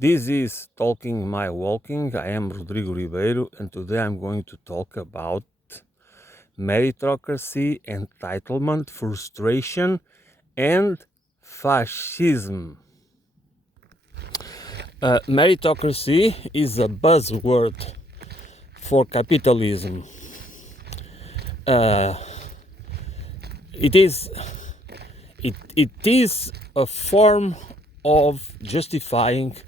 This is Talking My Walking. I am Rodrigo Ribeiro, and today I'm going to talk about meritocracy, entitlement, frustration, and fascism. Meritocracy is a buzzword for capitalism. It is a form of justifying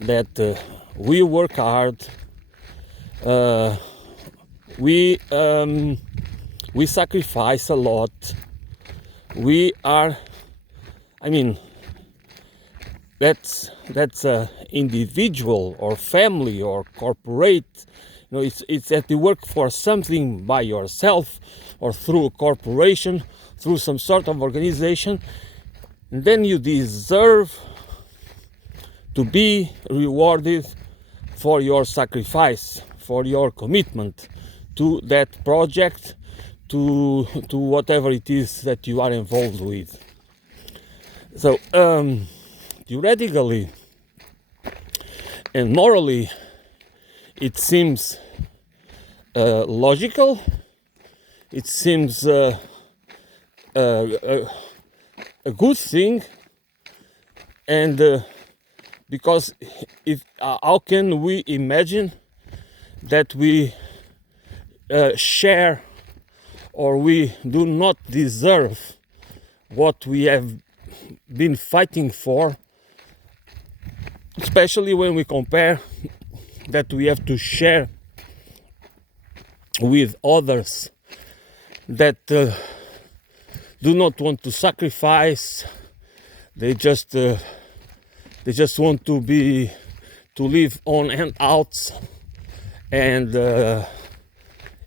that we work hard, we sacrifice a lot. We are, I mean, that's a individual or family or corporate. It's that you work for something by yourself or through a corporation, through some sort of organization, and then you deserve to be rewarded for your sacrifice, for your commitment to that project, to whatever it is that you are involved with. So theoretically and morally, it seems logical. It seems a good thing, and because how can we imagine that we share or we do not deserve what we have been fighting for, especially when we compare that we have to share with others that do not want to sacrifice. They just want to live on handouts, and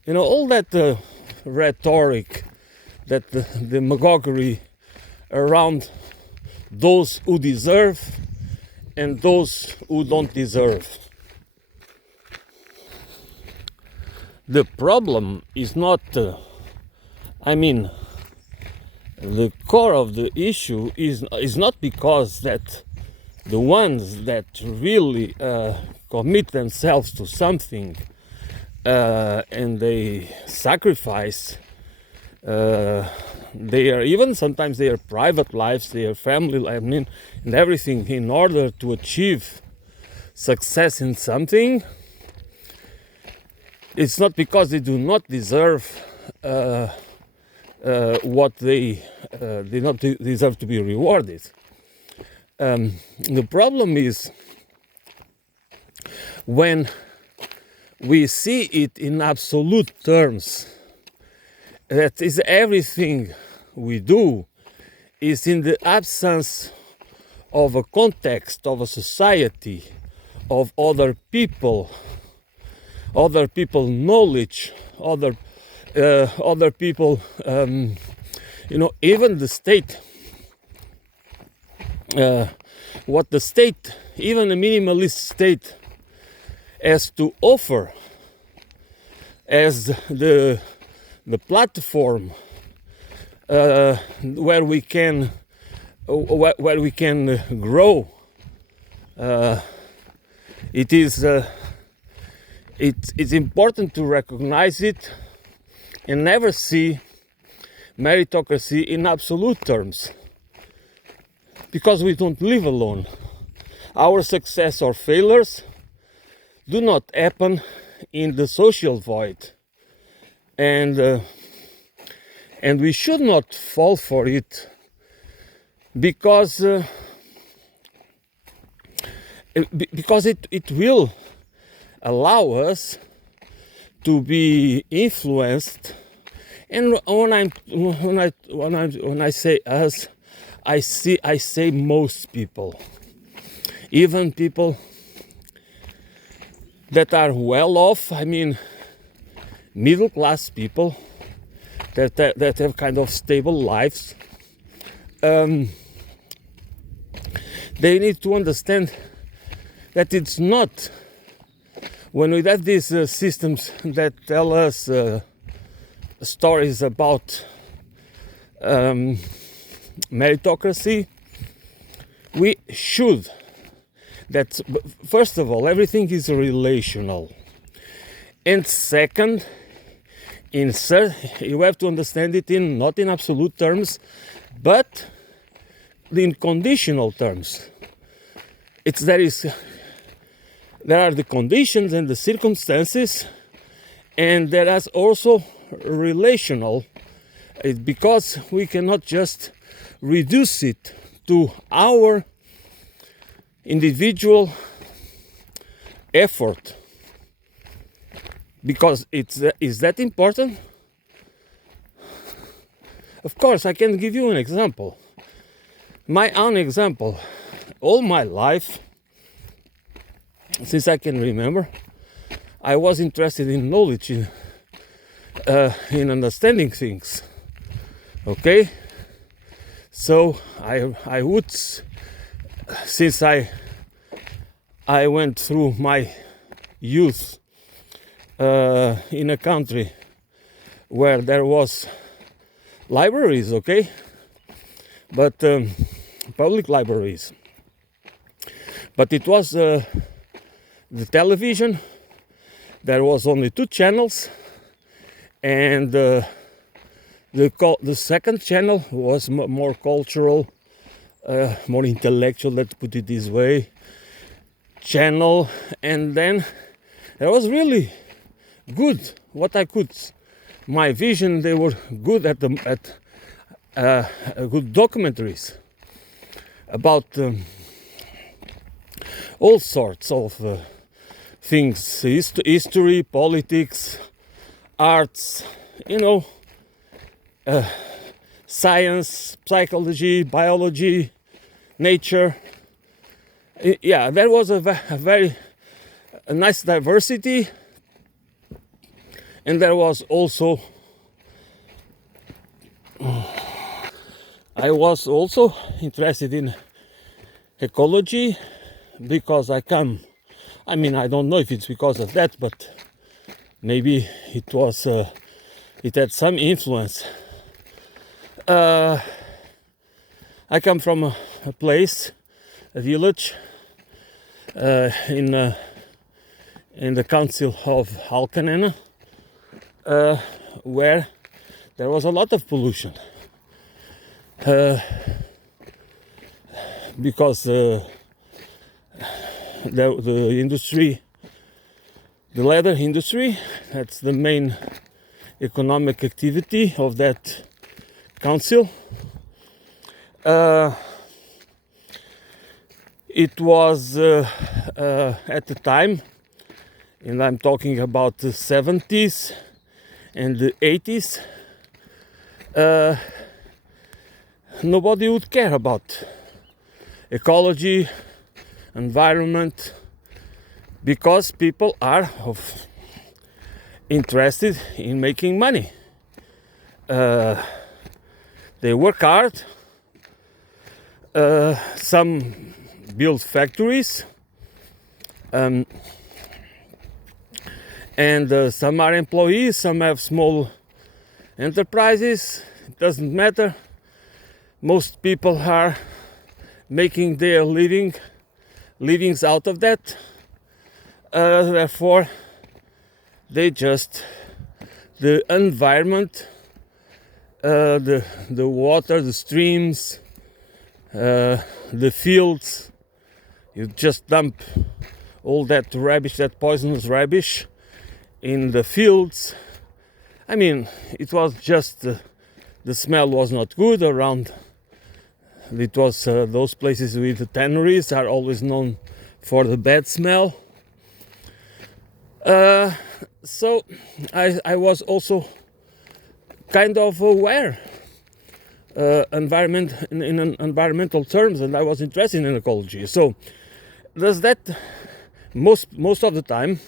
all that rhetoric, that demagoguery around those who deserve and those who don't deserve. The problem is not, the core of the issue is not because that the ones that really commit themselves to something and they sacrifice sometimes their private lives, their family life, and everything in order to achieve success in something. It's not because they do not deserve what they not deserve to be rewarded. The problem is when we see it in absolute terms, that is everything we do is in the absence of a context, of a society, of other people knowledge, other people, even the state, what the state, even a minimalist state, has to offer as the platform where we can grow. It's important to recognize it and never see meritocracy in absolute terms, because we don't live alone. Our success or failures do not happen in the social void, and we should not fall for it, because it will allow us to be influenced. And when I say us, I say most people, even people that are well off. Middle class people that have kind of stable lives. They need to understand that it's not, when we have these systems that tell us stories about meritocracy, we should That first of all, everything is relational, and second, you have to understand it in not in absolute terms, but in conditional terms. There are the conditions and the circumstances, and there is also relational, because we cannot just reduce it to our individual effort, because is that important? Of course, I can give you an example. My own example. All my life, since I can remember, I was interested in knowledge, in understanding things. Okay, so I would, since I went through my youth in a country where there was libraries, okay, but public libraries, but it was the television. There was only 2 channels, and the second channel was more cultural, more intellectual, let's put it this way, channel. And then it was really good what I could, my vision, they were good at good documentaries about all sorts of things, history, politics, arts, science, psychology, biology, nature. Yeah, there was a very nice diversity, and there was also, I was also interested in ecology, because I don't know if it's because of that, but maybe it had some influence. I come from a place, a village, in the council of Alcanena, where there was a lot of pollution, because the industry, the leather industry, that's the main economic activity of that council. It was at the time, and I'm talking about the 70s and the 80s, nobody would care about ecology, environment, because people are interested in making money. They work hard. Some build factories, and some are employees, some have small enterprises. It doesn't matter. Most people are making their livings out of that. Therefore, the environment, the water, the streams, the fields, you just dump all that rubbish, that poisonous rubbish, in the fields. It was just the smell was not good around. It was those places with the tanneries are always known for the bad smell. So I was also kind of aware in environmental terms, and I was interested in ecology. So does that most of the time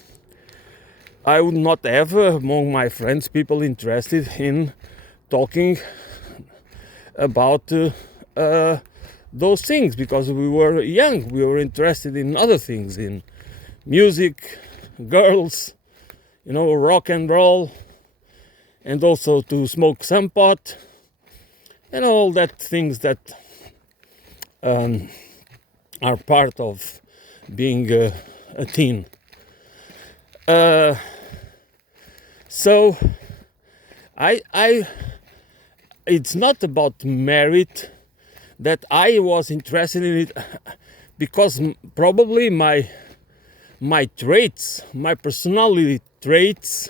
I would not have among my friends people interested in talking about those things, because we were young, we were interested in other things, in music, girls, rock and roll, and also to smoke some pot, and all that things that are part of being a teen. So I it's not about merit that I was interested in it, because probably my traits, my personality traits,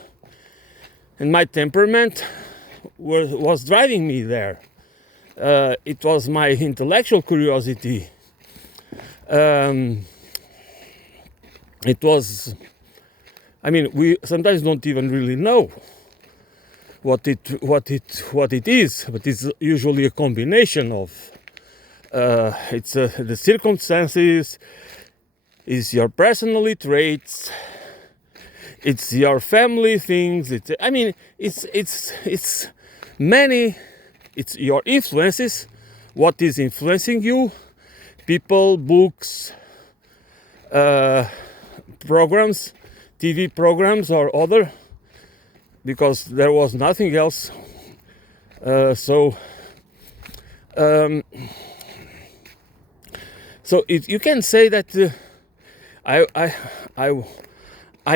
and my temperament was driving me there. It was my intellectual curiosity. It was, I mean, we sometimes don't even really know what it is, but it's usually a combination of it's the circumstances, it's your personality traits, it's your family things. It's many. It's your influences, what is influencing you, people, books, programs, TV programs or other, because there was nothing else. So if you can say that I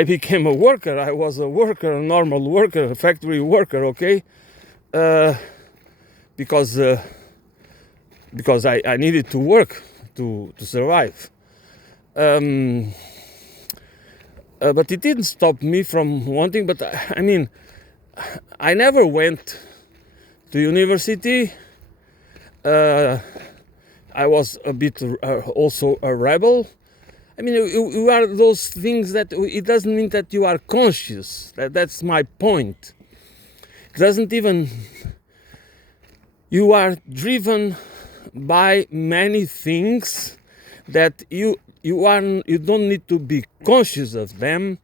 became a worker. I was a worker, a normal worker, a factory worker. Okay, because I needed to work to survive. But it didn't stop me from wanting. But I mean, I never went to university. I was a bit also a rebel. I mean, you are those things that it doesn't mean that you are conscious. That's my point. It doesn't even. You are driven by many things that you don't need to be conscious of them.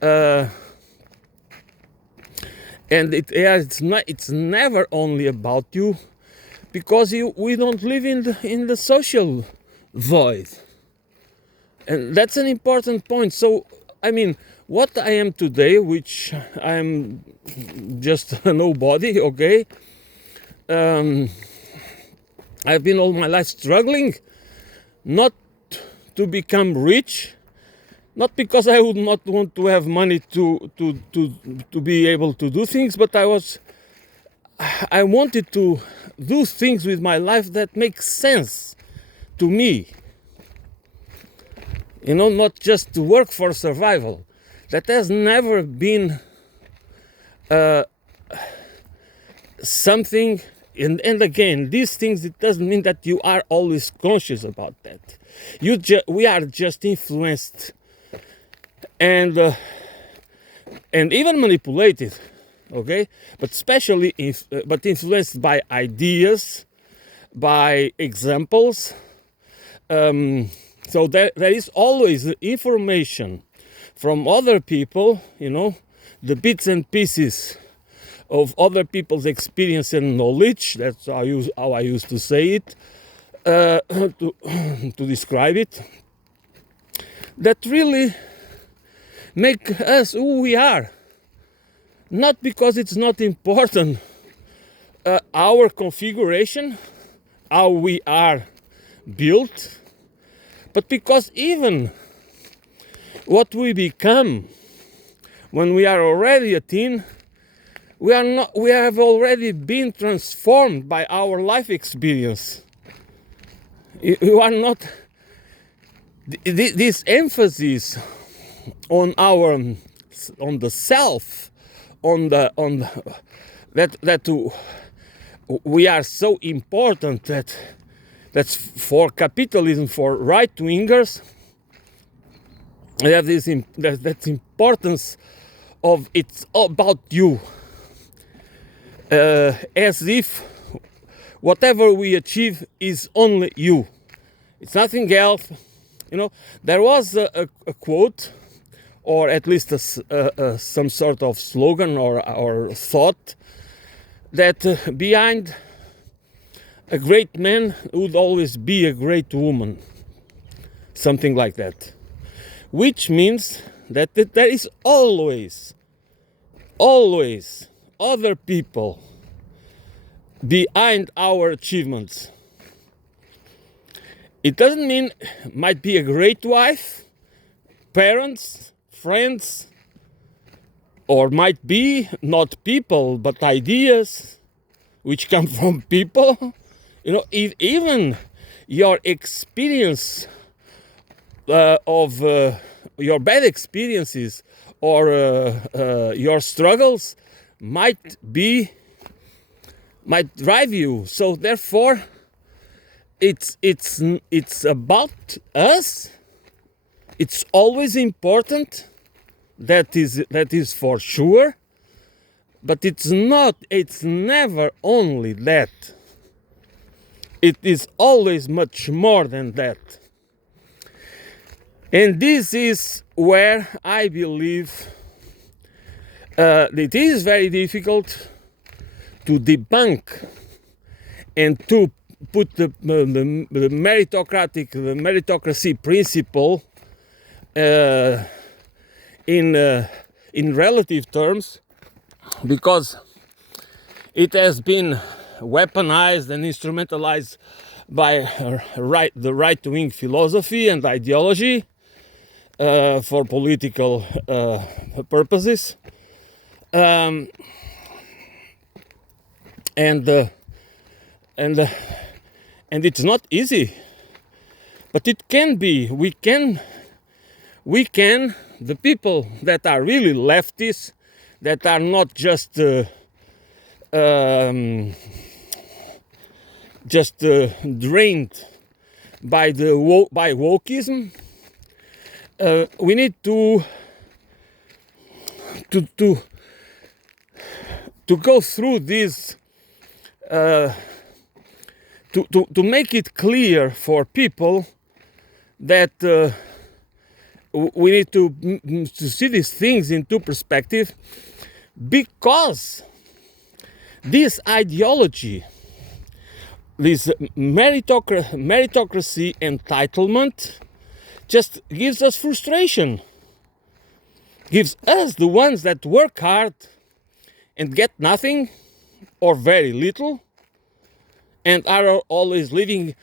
And it's never only about you, because we don't live in the social void. And that's an important point. So, I mean, what I am today, which I'm just a nobody, okay? I've been all my life struggling not to become rich, not because I would not want to have money to be able to do things, but I wanted to do things with my life that make sense to me. You know, not just to work for survival. That has never been something. And again, these things, it doesn't mean that you are always conscious about that. We are just influenced and even manipulated, okay? But especially influenced by ideas, by examples. So there is always information from other people, you know, the bits and pieces of other people's experience and knowledge. That's how I used to say it, to describe it, that really make us who we are. Not because it's not important, our configuration, how we are built, but because even what we become when we are already a teen, we have already been transformed by our life experience. You are not. This emphasis on the self, that we are so important, that's for capitalism, for right wingers. They have that importance of it's about you. As if whatever we achieve is only you. It's nothing else. You know, there was a quote, or at least some sort of slogan or thought, that behind a great man would always be a great woman. Something like that. Which means that there is always other people behind our achievements. It doesn't mean might be a great wife, parents, friends, or might be not people but ideas which come from people. Even your experience of your bad experiences or your struggles might drive you. So therefore, it's about us. It's always important. That is for sure. But it's never only that. It is always much more than that. And this is where I believe it is very difficult to debunk and to put the meritocracy principle in relative terms, because it has been weaponized and instrumentalized by the right-wing philosophy and ideology for political purposes, and it's not easy, but it can be. We can, the people that are really leftists, that are not just drained by wokeism. We need to go through this to make it clear for people that we need to see these things into perspective, because this ideology, this meritocracy entitlement, just gives us frustration, gives us, the ones that work hard and get nothing or very little and are always living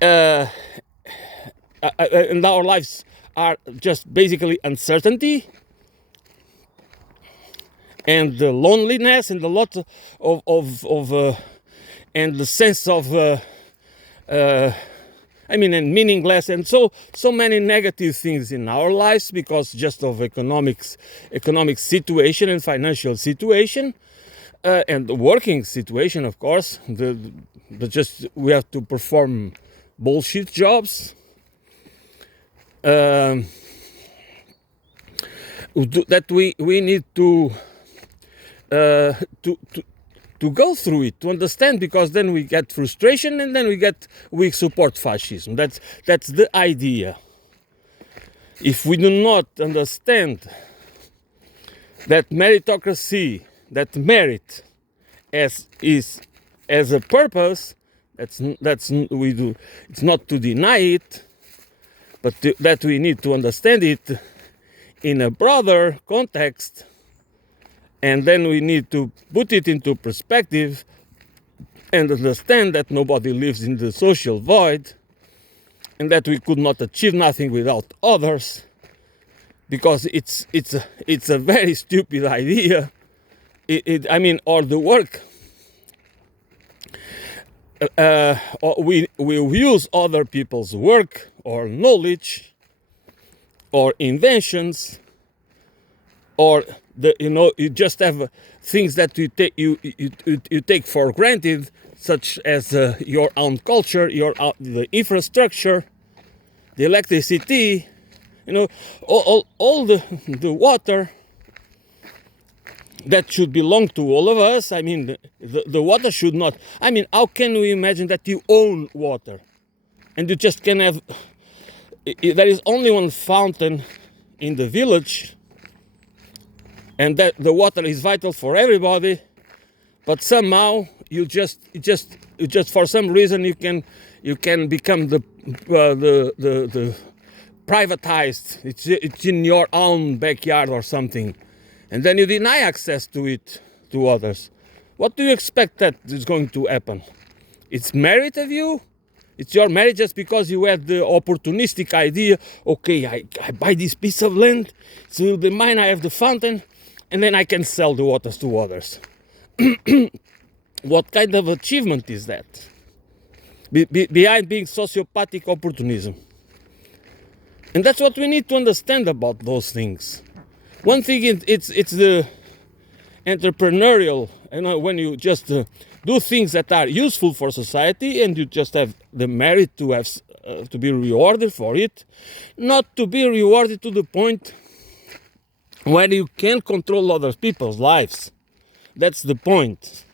and our lives are just basically uncertainty and the loneliness and a lot of and the sense of and meaningless, and so many negative things in our lives because just of economic situation and financial situation, and the working situation, of course. Just we have to perform bullshit jobs. That we need to go through it, to understand, because then we get frustration and then we support fascism. That's the idea. If we do not understand that meritocracy, that merit as a purpose, we do. It's not to deny it, but that we need to understand it in a broader context. And then we need to put it into perspective and understand that nobody lives in the social void and that we could not achieve nothing without others, because it's a very stupid idea. Or the work. We use other people's work or knowledge or inventions, or you just have things that you take for granted, such as your own culture, the infrastructure, the electricity, all the water that should belong to all of us. The water should not. How can we imagine that you own water and you just can have? There is only one fountain in the village, and that the water is vital for everybody, but somehow you just for some reason you can become the privatized. It's in your own backyard or something, and then you deny access to it to others. What do you expect that is going to happen? It's merit of you It's your marriage just because you had the opportunistic idea, okay, I buy this piece of land, it will be mine, I have the fountain, and then I can sell the waters to others. What kind of achievement is that? Behind being sociopathic opportunism. And that's what we need to understand about those things. One thing, it's the entrepreneurial, when you just do things that are useful for society and you just have the merit to have to be rewarded for it, not to be rewarded to the point where you can control other people's lives. That's the point.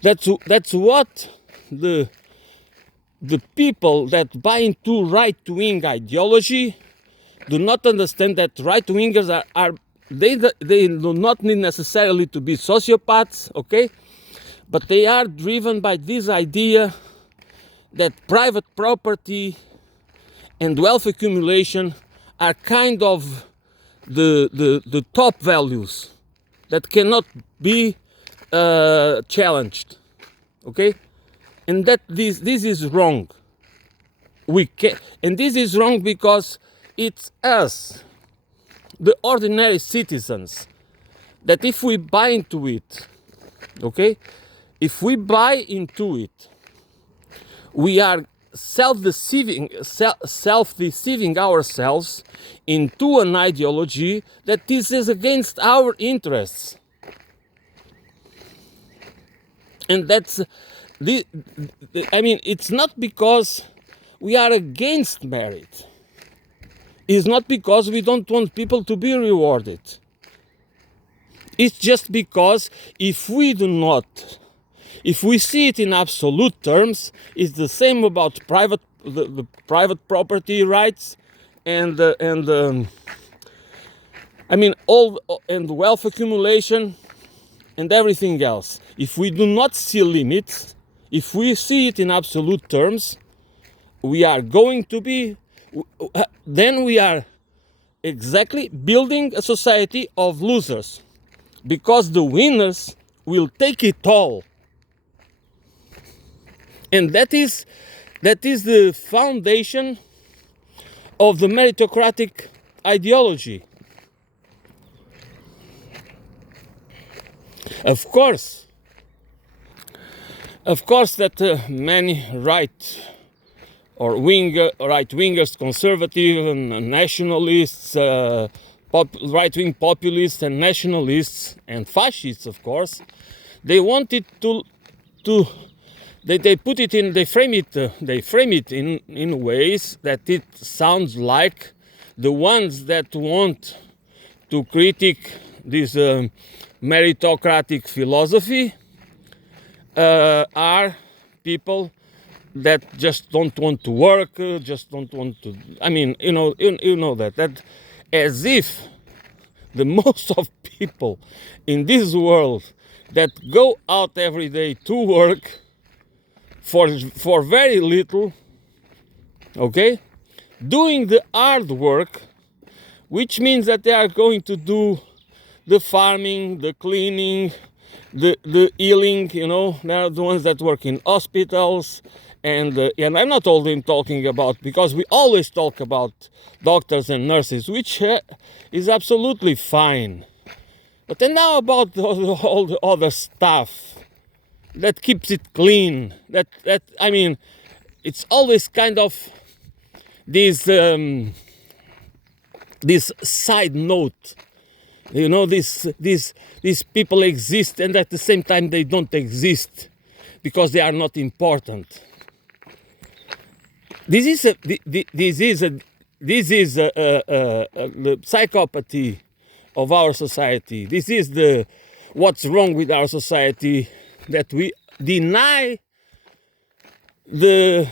That's what the people that buy into right-wing ideology do not understand, that right-wingers they do not need necessarily to be sociopaths, okay? But they are driven by this idea that private property and wealth accumulation are kind of the top values that cannot be challenged, okay? And that this is wrong. And this is wrong because it's us, the ordinary citizens, that if we buy into it, okay, if we buy into it, we are self-deceiving ourselves into an ideology that this is against our interests. And that's it's not because we are against merit. It's not because we don't want people to be rewarded. It's just because if we see it in absolute terms, it's the same about the private property rights and wealth accumulation and everything else. If we do not see limits, if we see it in absolute terms, we are going to be, then we are exactly building a society of losers, because the winners will take it all. And that is the foundation of the meritocratic ideology. Of course that many right-wingers, conservative and nationalists, right-wing populists and nationalists and fascists, of course, they wanted they put it in, they frame it in ways that it sounds like the ones that want to critique this meritocratic philosophy are people that just don't want to work, just don't want to. You know that as if the most of people in this world that go out every day to work for very little, okay, doing the hard work, which means that they are going to do the farming, the cleaning, the healing, they are the ones that work in hospitals, and I'm not only talking about, because we always talk about doctors and nurses, which is absolutely fine, but then now about all the other stuff that keeps it clean, it's always kind of this side note. These people exist, and at the same time they don't exist because they are not important. This is the psychopathy of our society. This is what's wrong with our society, that we deny we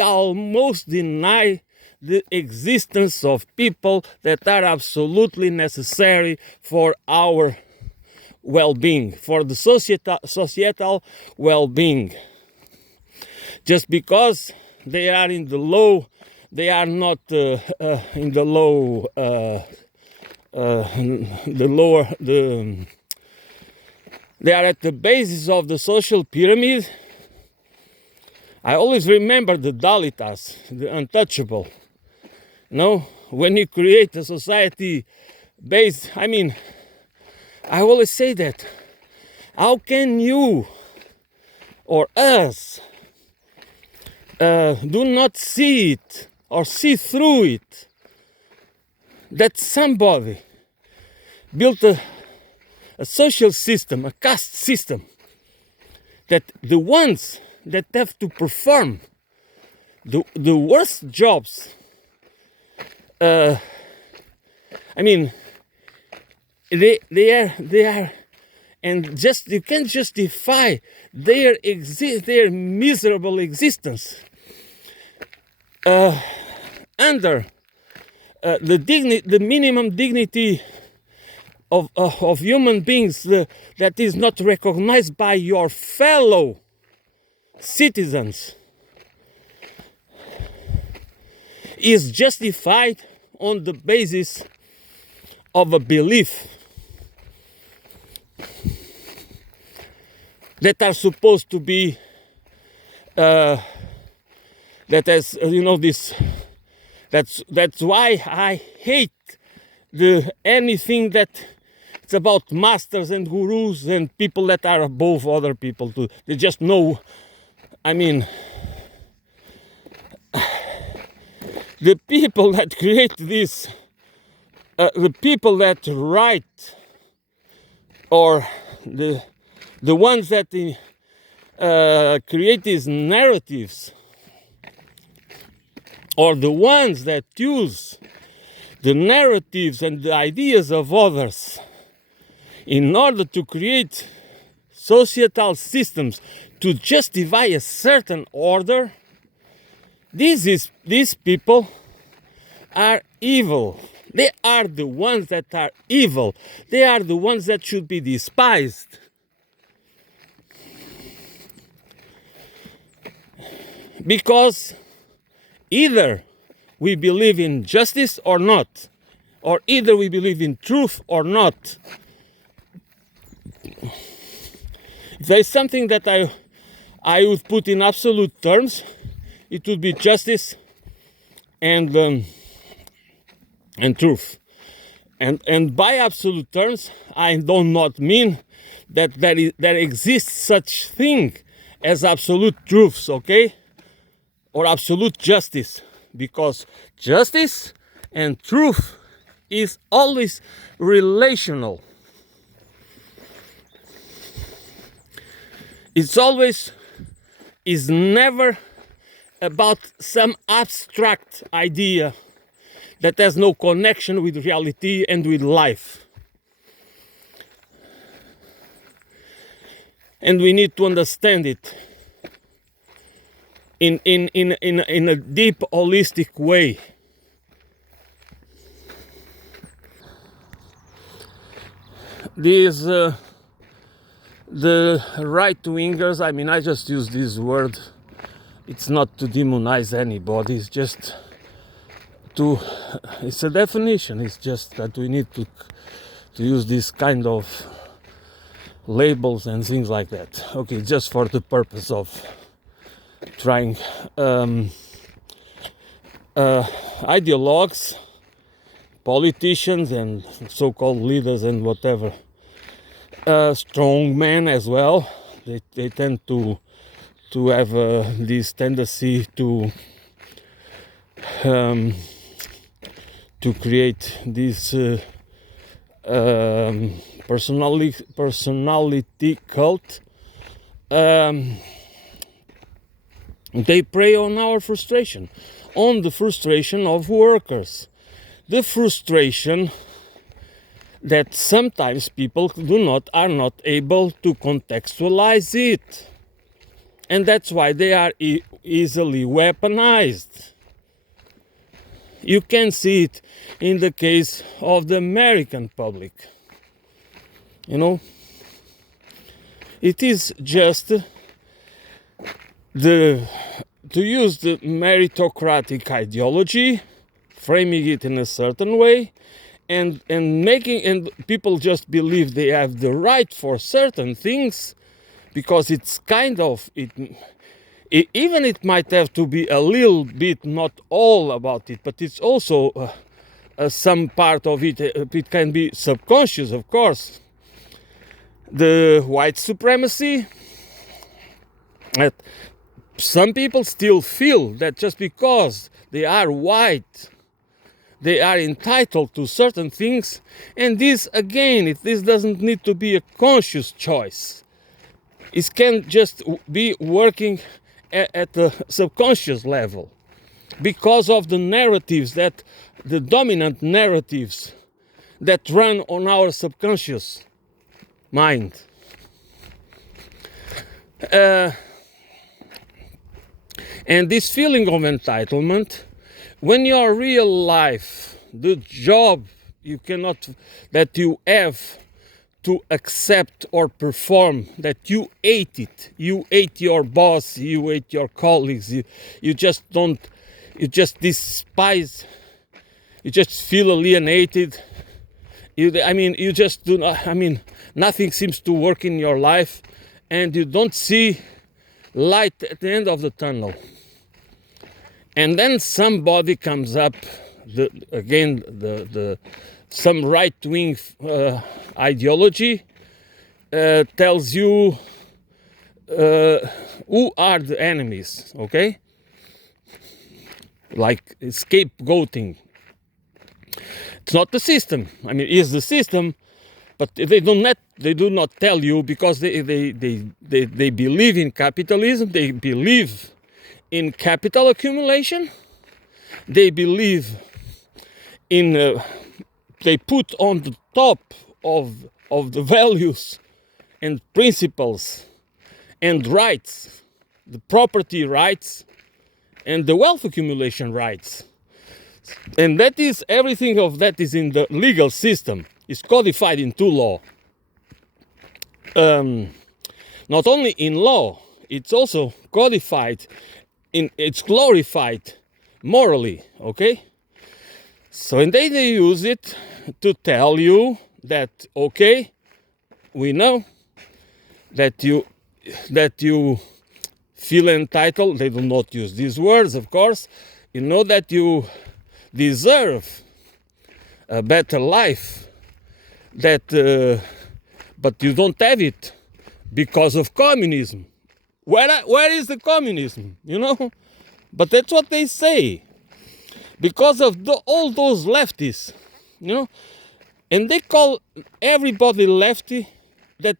almost deny the existence of people that are absolutely necessary for our well-being, for the societal well-being. Just because they are in the low, they are not in the low, they are at the basis of the social pyramid. I always remember the Dalitas, the untouchable. No, when you create a society based, I always say that. How can you or us do not see it or see through it that somebody built a social system, a caste system, that the ones that have to perform the worst jobs, they are, and just you can't justify their miserable existence under the minimum dignity of human beings that is not recognized by your fellow citizens is justified on the basis of a belief that are supposed to be that as this. That's why I hate anything that it's about masters and gurus and people that are above other people. They just know. The people that create this, the people that write, or the ones that create these narratives, or the ones that use the narratives and the ideas of others in order to create societal systems to justify a certain order, these people are evil. They are the ones that are evil. They are the ones that should be despised. Because either we believe in justice or not, or either we believe in truth or not. If there is something that I would put in absolute terms, it would be justice and truth. And by absolute terms, I do not mean that there exists such thing as absolute truths, okay? Or absolute justice, because justice and truth is always relational. Is never about some abstract idea that has no connection with reality and with life. And we need to understand it in a deep, holistic way. These the right-wingers, I just use this word. It's not to demonize anybody. It's just it's a definition. It's just that we need to use this kind of labels and things like that. Okay, just for the purpose of trying ideologues, politicians, and so-called leaders and whatever, strong men as well. They tend to have this tendency to create this personality cult. They prey on our frustration, on the frustration of workers, the frustration that sometimes people are not able to contextualize it, and that's why they are easily weaponized. You can see it in the case of the American public. It is just to use the meritocratic ideology, framing it in a certain way, and people just believe they have the right for certain things, because it's kind of even it might have to be a little bit, not all about it, but it's also some part of it. It can be subconscious, of course. The white supremacy, that some people still feel that just because they are white, they are entitled to certain things, and this again, this doesn't need to be a conscious choice. It can just be working at the subconscious level because of the narratives, that the dominant narratives that run on our subconscious mind. And this feeling of entitlement, when your real life, the job that you have to accept or perform, that you hate it, you hate your boss, you hate your colleagues, you just despise, you just feel alienated, you just do not, nothing seems to work in your life, and you don't see light at the end of the tunnel. And then somebody comes up, some right-wing ideology tells you who are the enemies, okay? Like scapegoating. It's not the system. It's the system, but they do not tell you, because they believe in capitalism, they believe in capital accumulation, they believe in they put on the top of the values and principles and rights, the property rights and the wealth accumulation rights. And that is, everything of that is in the legal system, is codified into law. Not only in law, it's also codified, it's glorified morally, okay? So, and they use it to tell you that, okay, we know that you feel entitled. They do not use these words, of course. You know that you deserve a better life, but you don't have it because of communism. Where is the communism? But that's what they say. Because of all those lefties, and they call everybody lefty. All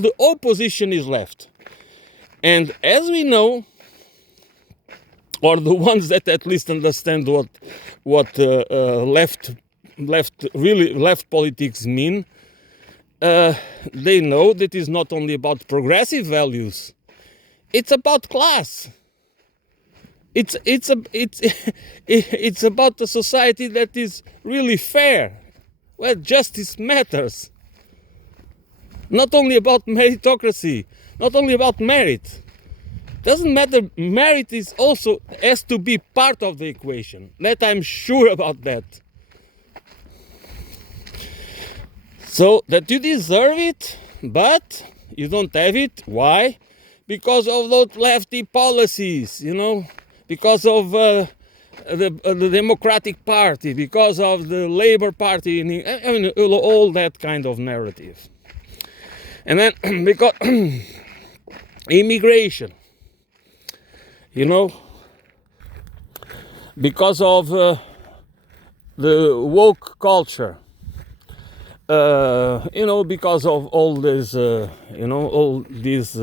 the opposition is left, and as we know, or the ones that at least understand what left politics mean, they know that it's not only about progressive values. It's about class. It's about a society that is really fair, where justice matters. Not only about meritocracy, not only about merit. Doesn't matter. Merit is also has to be part of the equation. That I'm sure about that. So that you deserve it, but you don't have it. Why? Because of those lefty policies, because of the Democratic Party, because of the Labour Party, all that kind of narrative. And then because immigration, because of the woke culture, because of all this, all these.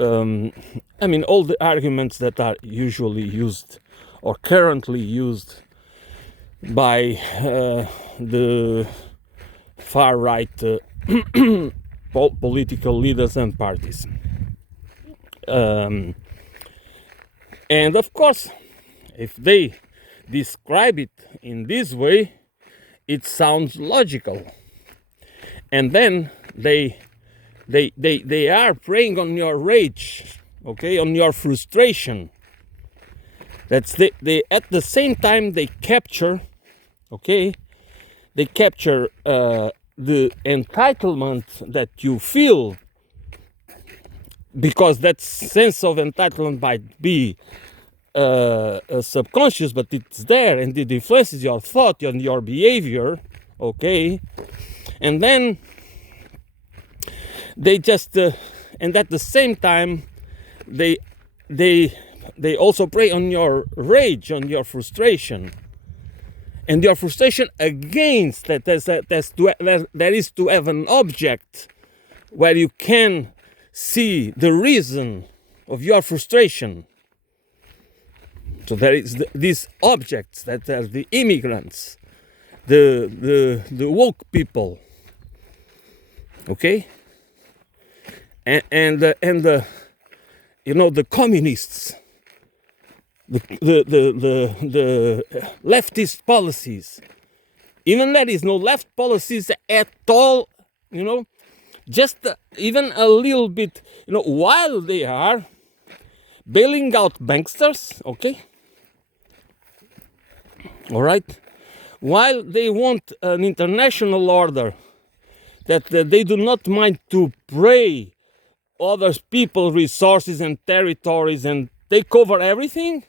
All the arguments that are usually used or currently used by the far right political leaders and parties. And of course, if they describe it in this way, it sounds logical. And then they are preying on your rage, okay, on your frustration. That's they at the same time they capture, okay, the entitlement that you feel because that sense of entitlement might be subconscious, but it's there and it influences your thought and your behavior, okay? And then they just and at the same time they also prey on your rage, on your frustration, and your frustration against that. There is to have an object where you can see the reason of your frustration. So there is these objects that are the immigrants, the woke people, okay, and you know, the communists, the leftist policies. Even there is no left policies at all, you know, just even a little bit, you know, while they are bailing out banksters, okay, all right, while they want an international order that they do not mind to prey other people's resources and territories and take over everything,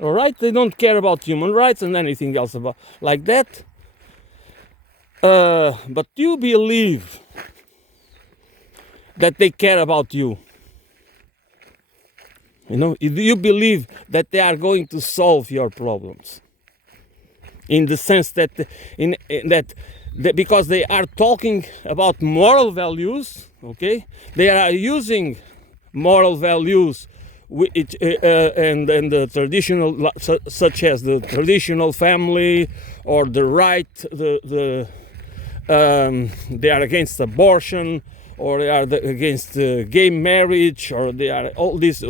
all right, they don't care about human rights and anything else about like that. But you believe that they care about you. You know, you believe that they are going to solve your problems, in the sense that because they are talking about moral values, okay, they are using moral values and the traditional, such as the traditional family or the right, they are against abortion, or they are against gay marriage, or they are all this.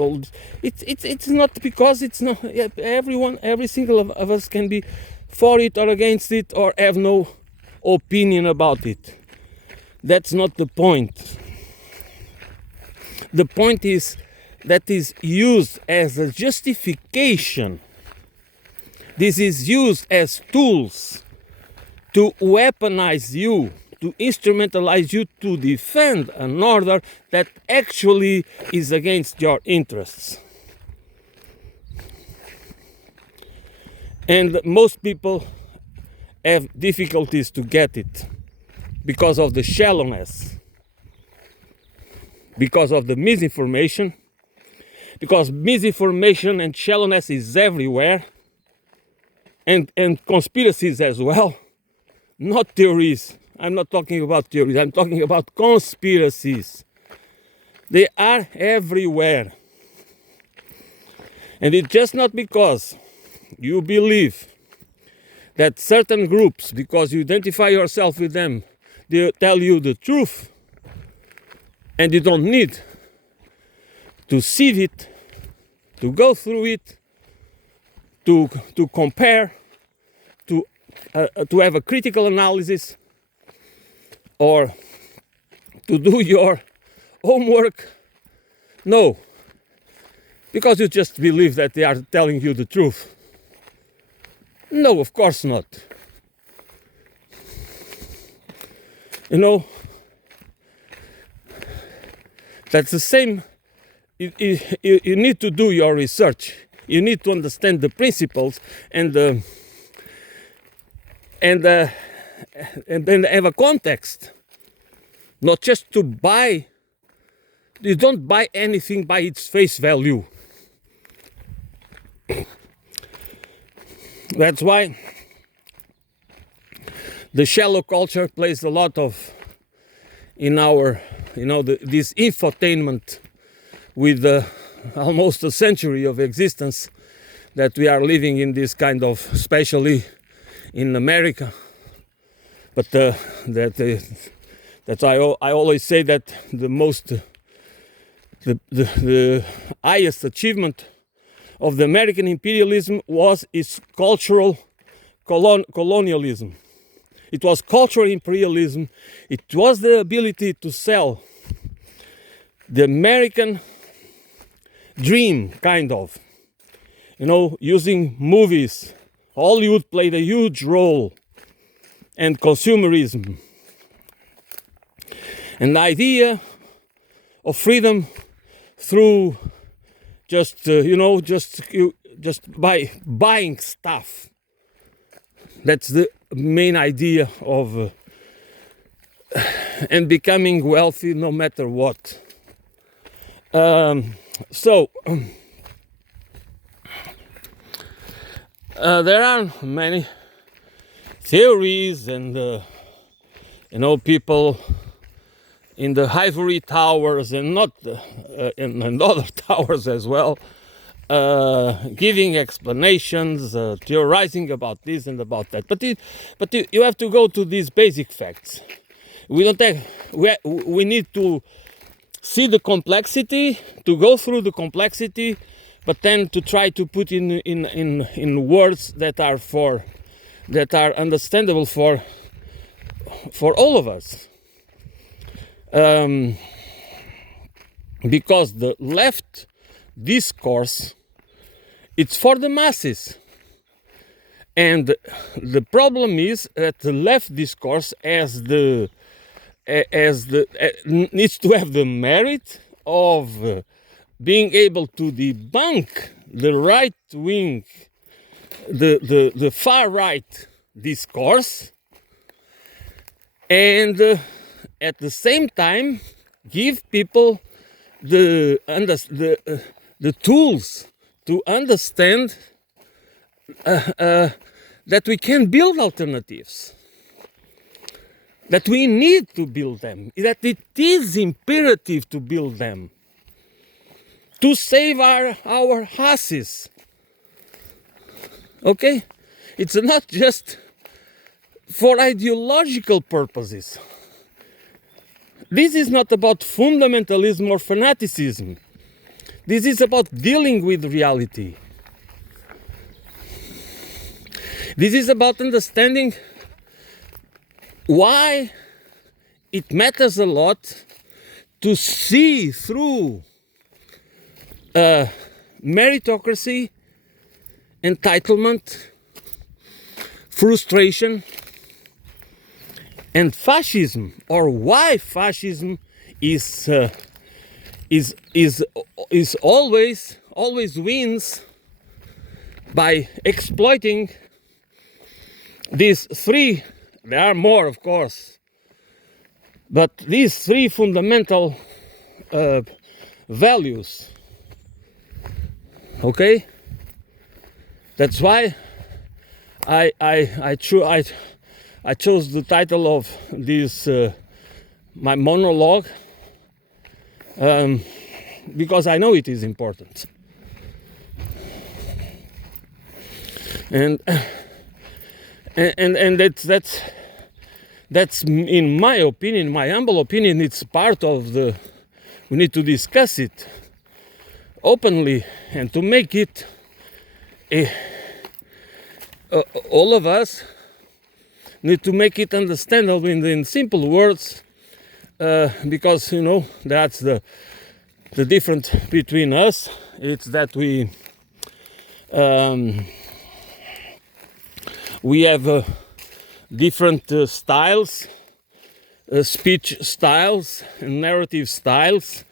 It's not because it's not every single of us can be for it or against it or have no opinion about it. That's not the point. The point is that is used as a justification. This is used as tools to weaponize you, to instrumentalize you to defend an order that actually is against your interests. And most people have difficulties to get it because of the shallowness, because of the misinformation, because misinformation and shallowness is everywhere, and conspiracies as well, not theories. I'm not talking about theories, I'm talking about conspiracies. They are everywhere. And it's just not because you believe that certain groups, because you identify yourself with them, they tell you the truth, and you don't need to see it, to go through it, to compare, to have a critical analysis, or to do your homework. No, because you just believe that they are telling you the truth. No, of course not. You know, that's the same. You need to do your research. You need to understand the principles and then have a context, not just to buy. You don't buy anything by its face value. That's why the shallow culture plays a lot of in our, this infotainment with almost a century of existence that we are living in, this kind of, especially in America. But that's I always say that the highest achievement of the American imperialism was its cultural colonialism. It was cultural imperialism. It was the ability to sell the American dream, kind of. Using movies. Hollywood played a huge role, and consumerism. And the idea of freedom through just just by buying stuff. That's the main idea of and becoming wealthy no matter what. So there are many theories, and people in the ivory towers and not and other towers as well, giving explanations, theorizing about this and about that. But you have to go to these basic facts. We need to see the complexity, to go through the complexity, but then to try to put in words that are understandable for all of us. Because the left discourse, it's for the masses, and the problem is that the left discourse needs to have the merit of being able to debunk the right wing, the far right discourse, and at the same time give people the tools to understand that we can build alternatives, that we need to build them, that it is imperative to build them, to save our asses. Okay? It's not just for ideological purposes. This is not about fundamentalism or fanaticism. This is about dealing with reality. This is about understanding why it matters a lot to see through meritocracy, entitlement, frustration, and fascism, or why fascism is always wins by exploiting these three. There are more, of course, but these three fundamental values. Okay, that's why I chose the title of this my monologue, because I know it is important, and that's in my opinion, my humble opinion, it's part of the. We need to discuss it openly and to make it all of us need to make it understandable in simple words, because that's the difference between us. It's that we have different styles, speech styles, and narrative styles,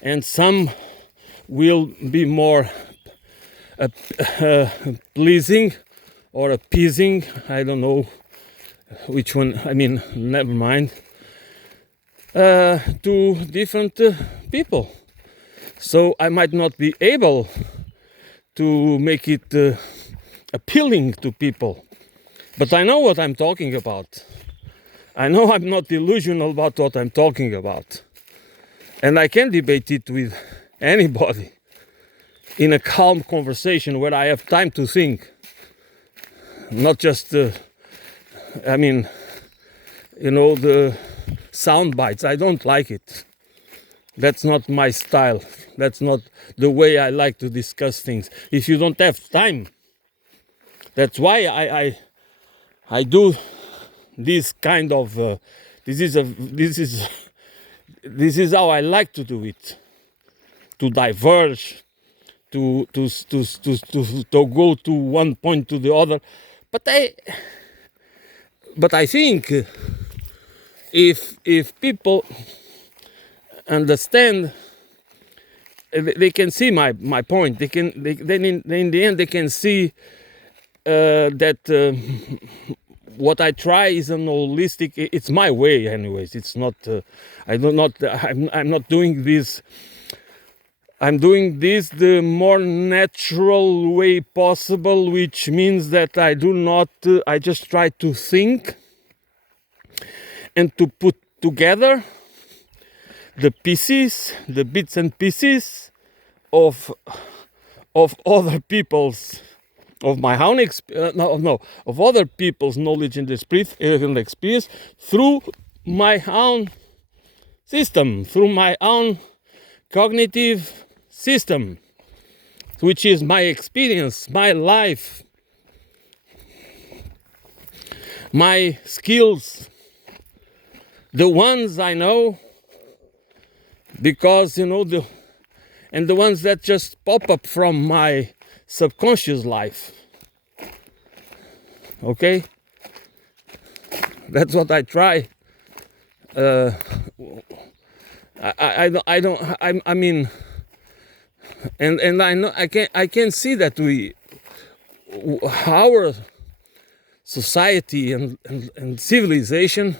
and some will be more pleasing or appeasing. I don't know which one. I mean, never mind. To different people. So I might not be able to make it appealing to people. But I know what I'm talking about. I know I'm not delusional about what I'm talking about. And I can debate it with anybody in a calm conversation where I have time to think. Not just, the sound bites. I don't like it. That's not my style. That's not the way I like to discuss things. If you don't have time, that's why I do this kind of. This is how I like to do it. To diverge, to go to one point to the other, but I think if people understand they can see my point. Then in the end they can see that what I try is an holistic. It's my way, anyways. It's not. I'm not doing this. I'm doing this the more natural way possible, which means that I do not. I just try to think and to put together the pieces, the bits and pieces of other people's, of my own of other people's knowledge and experience through my own system, through my own cognitive system, which is my experience, my life, my skills, the ones I know, because the ones that just pop up from my subconscious life. Okay, that's what I try. I mean, and I know I can see that our society and civilization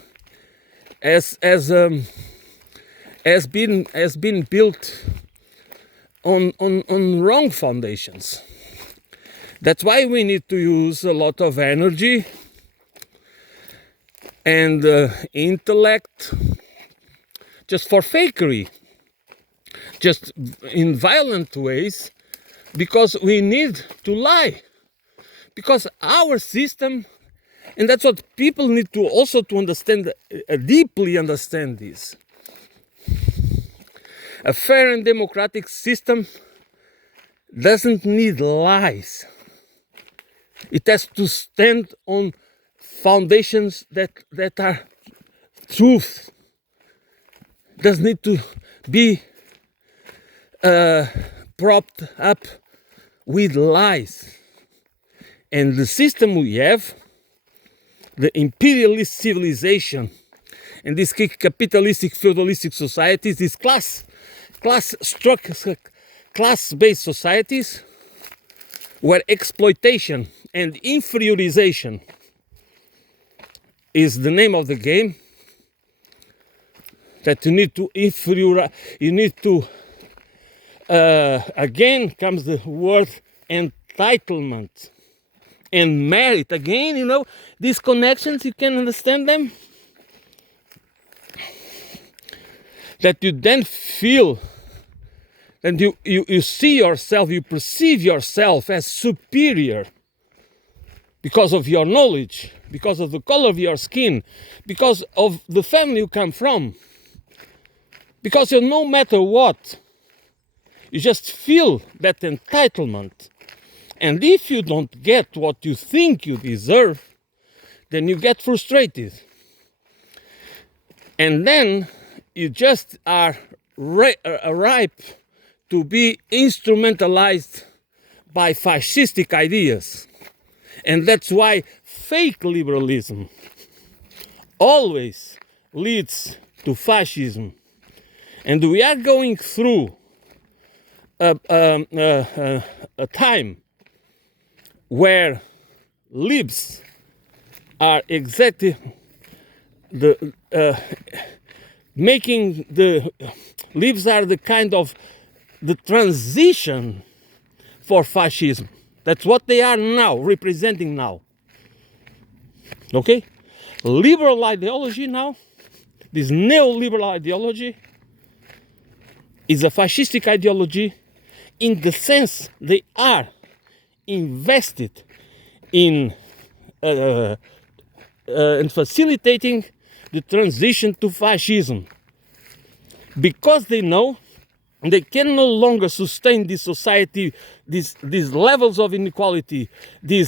has been built on wrong foundations. That's why we need to use a lot of energy and intellect just for fakery, just in violent ways, because we need to lie. Because our system, and that's what people need to also to understand, deeply understand this. A fair and democratic system doesn't need lies. It has to stand on foundations that are truth. It doesn't need to be propped up with lies. And the system we have, the imperialist civilization, and these capitalistic, feudalistic societies, these class-based societies, where exploitation and inferiorization is the name of the game, that you need to again comes the word entitlement and merit. Again, these connections, you can understand them, that you then feel, and you see yourself, you perceive yourself as superior because of your knowledge, because of the color of your skin, because of the family you come from, because no matter what, you just feel that entitlement. And if you don't get what you think you deserve, then you get frustrated. And then you just are ripe to be instrumentalized by fascistic ideas. And that's why fake liberalism always leads to fascism. And we are going through a time where libs are exactly making the libs are the kind of the transition for fascism. That's what they are now, representing now. Okay? Liberal ideology now, this neoliberal ideology, is a fascistic ideology in the sense they are invested in facilitating the transition to fascism, because they know they can no longer sustain this society, these levels of inequality. The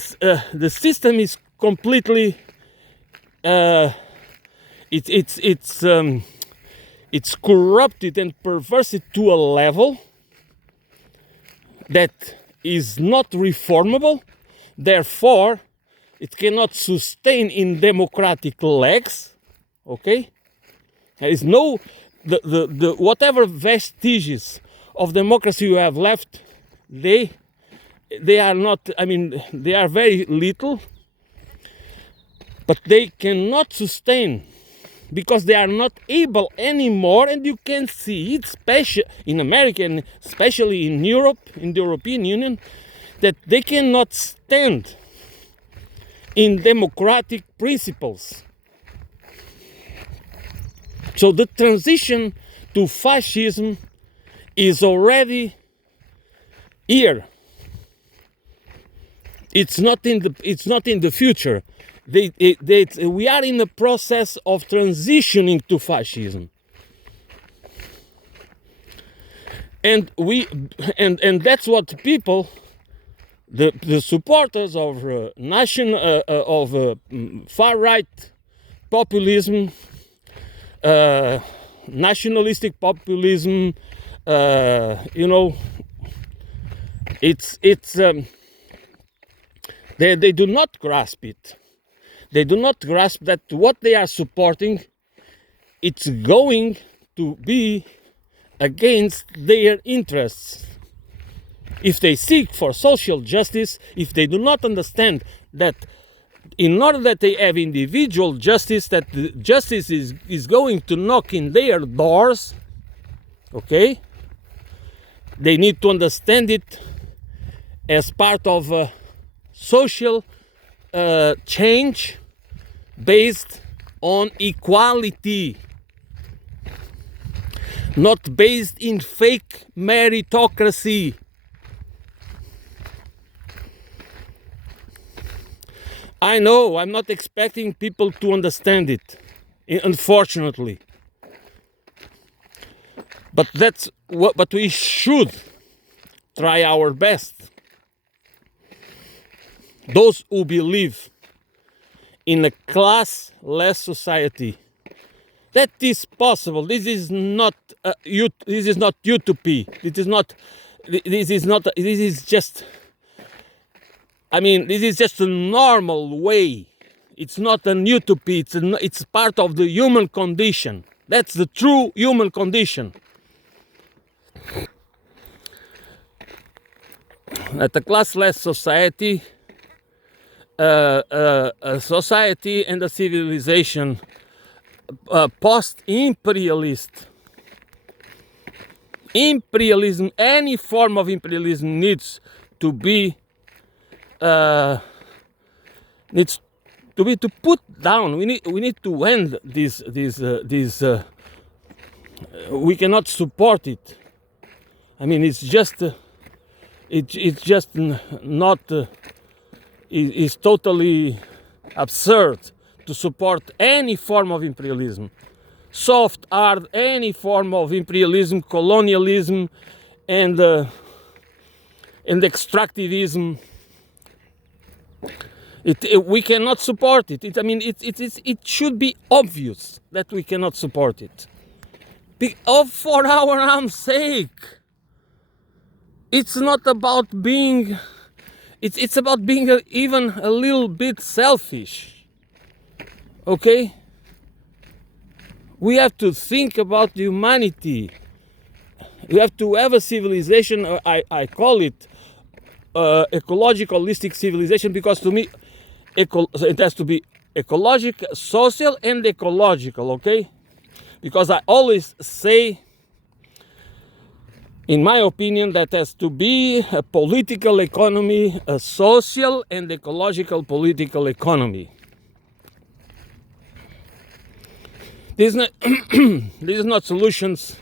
system is completely it's corrupted and perverted to a level that is not reformable. Therefore, it cannot sustain in democratic legs. Okay, there is no the whatever vestiges of democracy you have left, they are not, I mean, they are very little, but they cannot sustain, because they are not able anymore, and you can see it, especially in America and especially in Europe, in the European Union, that they cannot stand in democratic principles. So the transition to fascism is already here. It's not in the future. We are in the process of transitioning to fascism, and that's what people, the supporters of far right populism, nationalistic populism, they do not grasp it. They do not grasp that what they are supporting, it's going to be against their interests. If they seek for social justice, if they do not understand that in order that they have individual justice, that the justice is going to knock in their doors, okay? They need to understand it as part of a social change based on equality, not based in fake meritocracy. I know I'm not expecting people to understand it, unfortunately. But but we should try our best. Those who believe in a classless society, that is possible. This is not utopia. This is just, I mean, this is just a normal way. It's not an utopia. It's part of the human condition. That's the true human condition. At a classless society, a society and a civilization post-imperialist. Imperialism, any form of imperialism needs to be put down. We need to end this. We cannot support it. I mean, it's just not. It's totally absurd to support any form of imperialism, soft, hard, any form of imperialism, colonialism, and extractivism. We cannot support it. It should be obvious that we cannot support it. For our own sake. It's not about being. It's about being even a little bit selfish. Okay? We have to think about humanity. We have to have a civilization. I call it ecological, holistic civilization, because to me, it has to be ecological, social, and ecological. Okay? Because I always say, in my opinion, that has to be a political economy, a social and ecological political economy. These are not solutions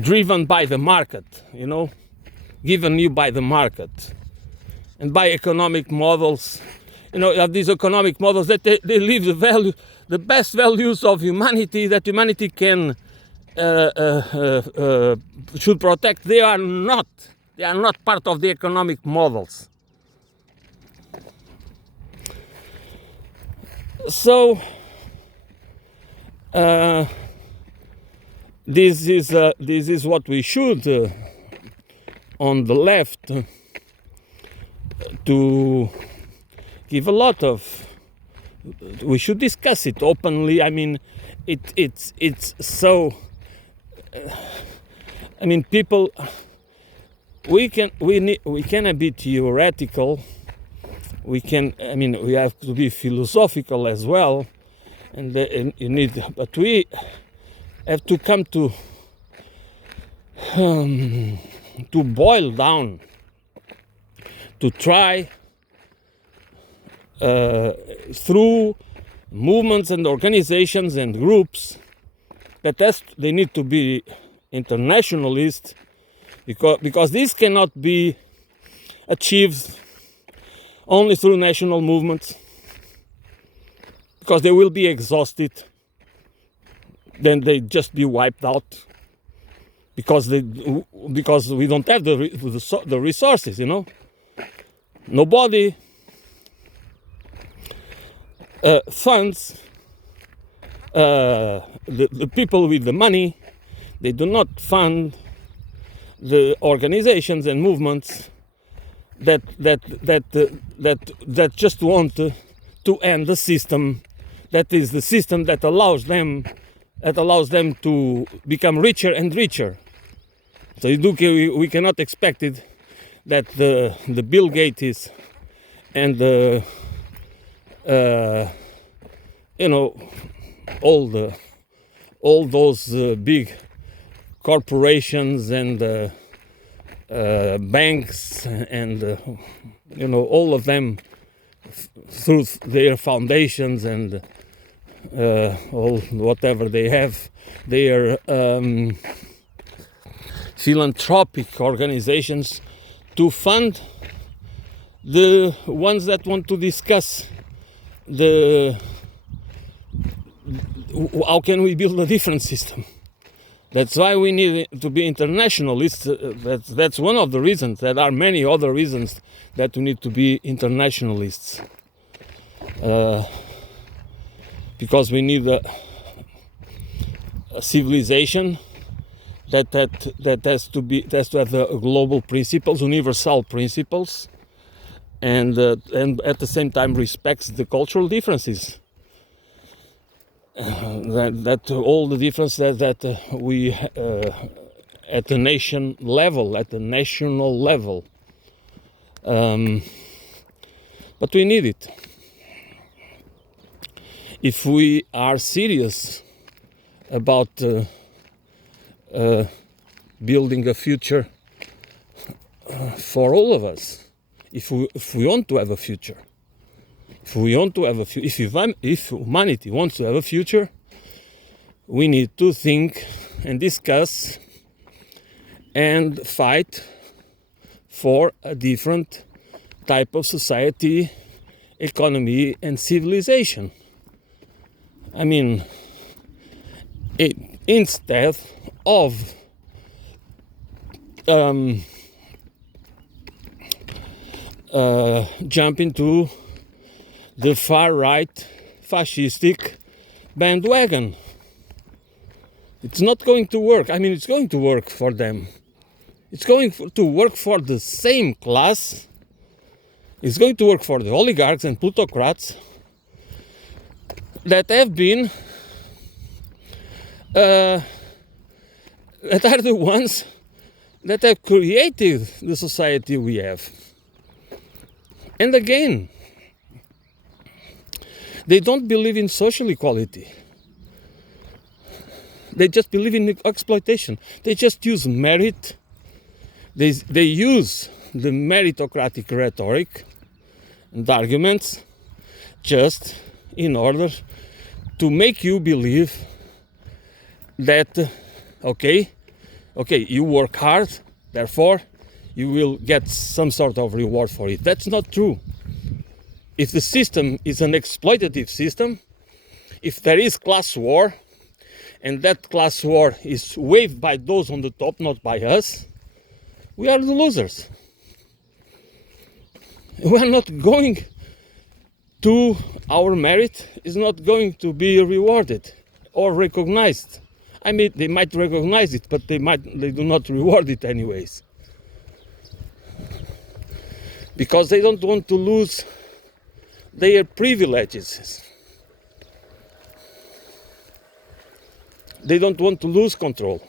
driven by the market, given you by the market and by economic models. You have these economic models that they leave the best values of humanity, that humanity can should protect. They are not part of the economic models. So this is what we should on the left to give a lot of. We should discuss it openly. I mean, it's so. I mean, people, we cannot be theoretical. We have to be philosophical as well, and but we have to come to boil down, to try through movements and organizations and groups that they need to be internationalist, because this cannot be achieved only through national movements, because they will be exhausted, then they just be wiped out, because we don't have the resources, Nobody funds the people with the money. They do not fund the organizations and movements that just want to end the system. That is the system that allows them to become richer and richer. So we cannot expect it that the Bill Gates and all those big corporations and banks and all of them through their foundations and all whatever they have, their philanthropic organizations, to fund the ones that want to discuss how can we build a different system. That's why we need to be internationalists. That's one of the reasons. There are many other reasons that we need to be internationalists. Because we need a civilization that has to have global principles, universal principles, and at the same time respects the cultural differences. That all the differences that we at the national level, but we need it if we are serious about building a future for all of us. If we want to have a future. If humanity wants to have a future, we need to think and discuss and fight for a different type of society, economy, and civilization. I mean, instead of jumping to the far-right fascistic bandwagon. It's not going to work. I mean, it's going to work for them. It's going to work for the same class. It's going to work for the oligarchs and plutocrats that have been that are the ones that have created the society we have. And again, they don't believe in social equality. They just believe in exploitation. They just use merit. They use the meritocratic rhetoric and arguments just in order to make you believe that, okay, you work hard, therefore you will get some sort of reward for it. That's not true. If the system is an exploitative system, if there is class war, and that class war is waged by those on the top, not by us, we are the losers. We are not going to, our merit is not going to be rewarded or recognized. I mean, they might recognize it, but they do not reward it anyways. Because they don't want to lose their privileges. They don't want to lose control.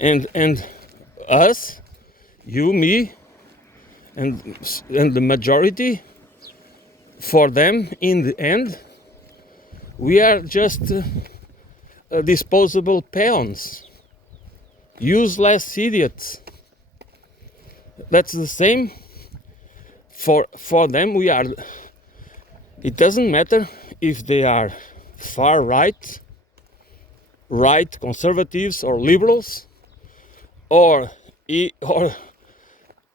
and us, you, me, and the majority, for them, in the end, we are just disposable peons, useless idiots. That's the same for them. We are. It doesn't matter if they are far right, conservatives, or liberals, or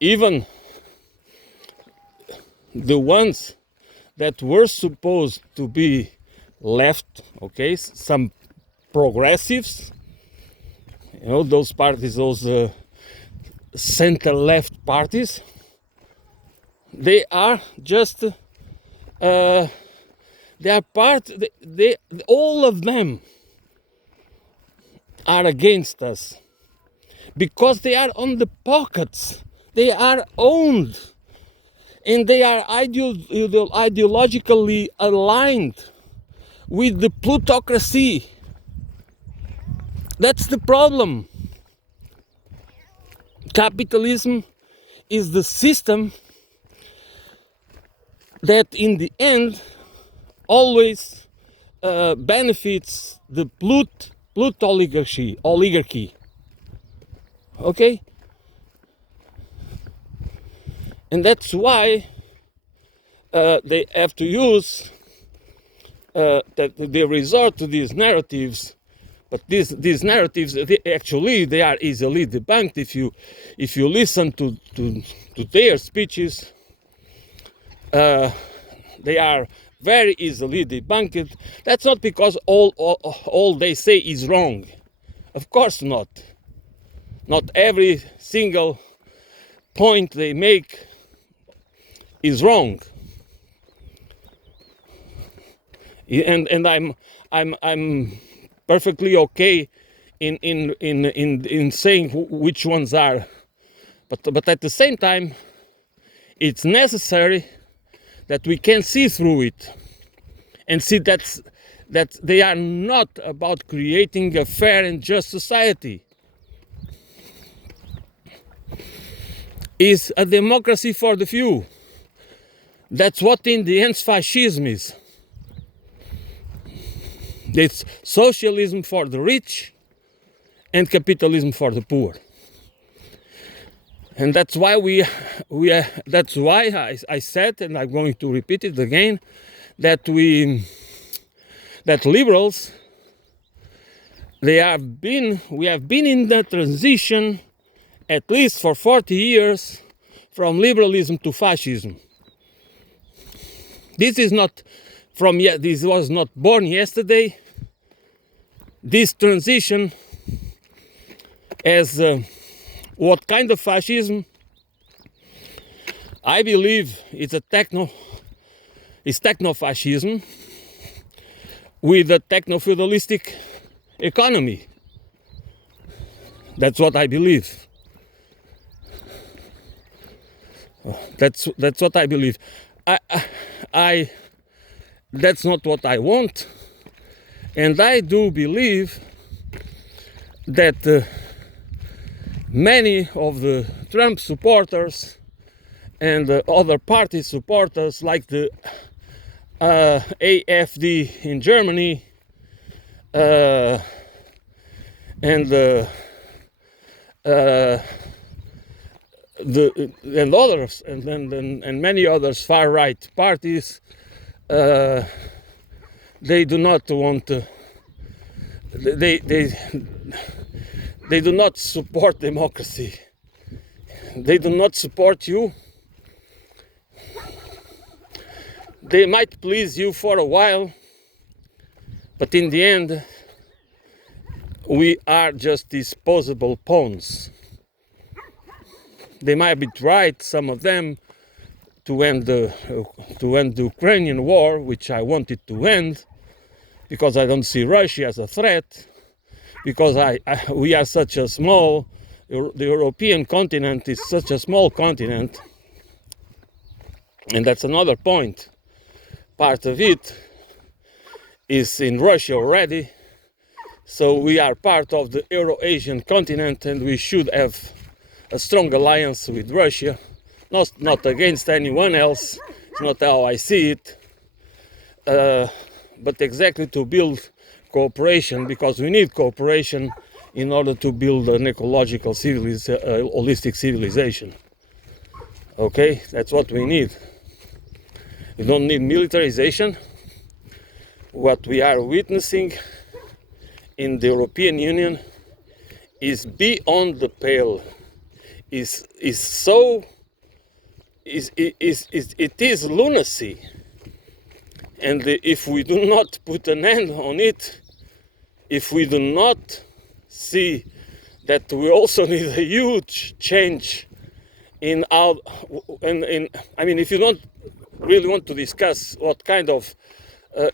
even the ones that were supposed to be left, okay, some progressives, those parties, those center-left parties, they are just, they are part, all of them are against us because they are on the pockets, they are owned, and they are ideologically aligned with the plutocracy. That's the problem. Capitalism is the system that in the end always benefits the oligarchy. Okay? And that's why they have to use, that they resort to these narratives. But these narratives, they are easily debunked if you listen to their speeches. They are very easily debunked. That's not because all they say is wrong. Of course not. Not every single point they make is wrong. And I'm perfectly okay in saying which ones are, but at the same time, it's necessary that we can see through it and see that they are not about creating a fair and just society. It's a democracy for the few. That's what in the end fascism is. It's socialism for the rich and capitalism for the poor. And that's why that's why I said, and I'm going to repeat it again, that liberals, we have been in the transition at least for 40 years from liberalism to fascism. This was not born yesterday. This transition as what kind of fascism? I believe it's techno-fascism with a techno-feudalistic economy. That's what I believe. That's what I believe. I that's not what I want, and I do believe that many of the Trump supporters and other party supporters, like the AfD in Germany and others, and many others far right parties, they do not want they do not support democracy. They do not support you. They might please you for a while, but in the end, we are just disposable pawns. They might be right, some of them, to end the Ukrainian war, which I wanted to end, because I don't see Russia as a threat, because we are such a small, the European continent is such a small continent, and that's another point. Part of it is in Russia already, So we are part of the Euro-Asian continent, and we should have a strong alliance with Russia, not against anyone else. It's not how I see it, but exactly to build cooperation, because we need cooperation in order to build an ecological, holistic civilization. Okay, that's what we need. We don't need militarization. What we are witnessing in the European Union is beyond the pale. It is lunacy, and if we do not put an end on it, if we do not see that we also need a huge change in our, I mean, if you don't really want to discuss what kind of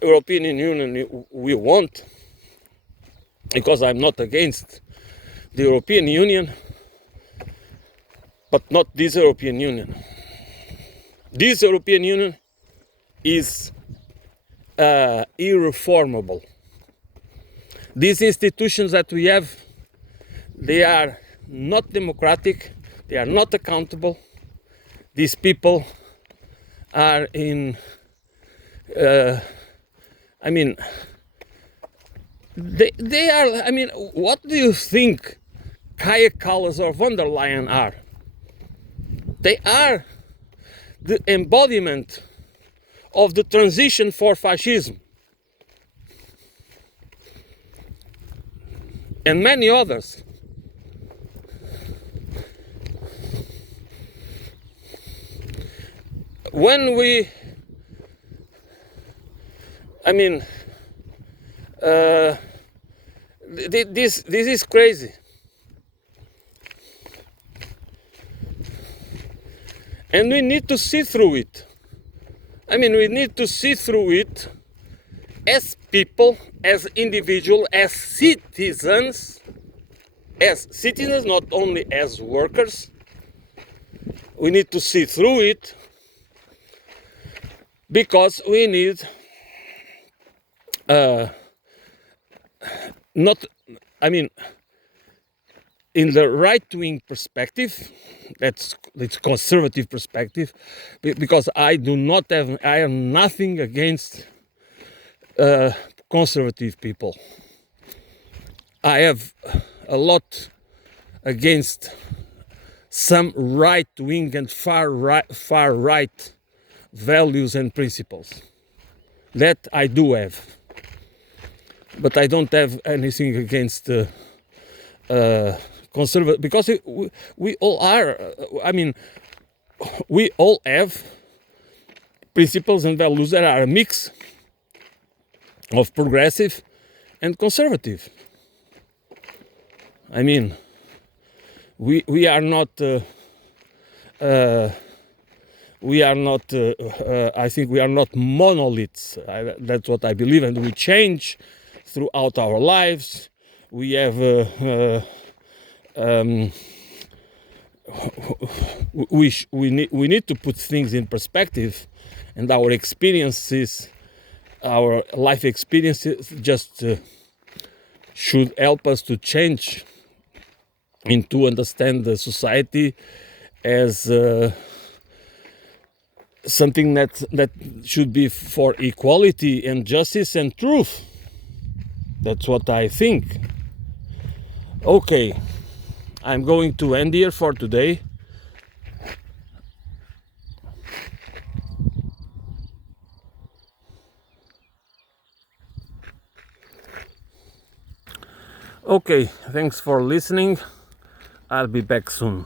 European Union we want, because I'm not against the European Union, but not this European Union. This European Union is irreformable. These institutions that we have, they are not democratic, they are not accountable. These people are in, I mean, they are, I mean, what do you think Kaja Kallas or von der Leyen are? They are the embodiment of the transition for fascism. And many others. When we, I mean, this is crazy. And we need to see through it. I mean, we need to see through it as people, as individuals, as citizens, not only as workers. We need to see through it, because we need not, I mean, in the right-wing perspective, it's conservative perspective, because I have nothing against conservative people. I have a lot against some right-wing and far right values and principles. That I do have, but I don't have anything against conservative, because we all are, I mean, we all have principles and values that are a mix of progressive and conservative. I mean, we are not I think we are not monoliths. That's what I believe, and we change throughout our lives. We have we need to put things in perspective, and our experiences, our life experiences, just should help us to change and to understand the society as something that should be for equality and justice and truth. That's what I think. Okay, I'm going to end here for today. Okay, thanks for listening. I'll be back soon.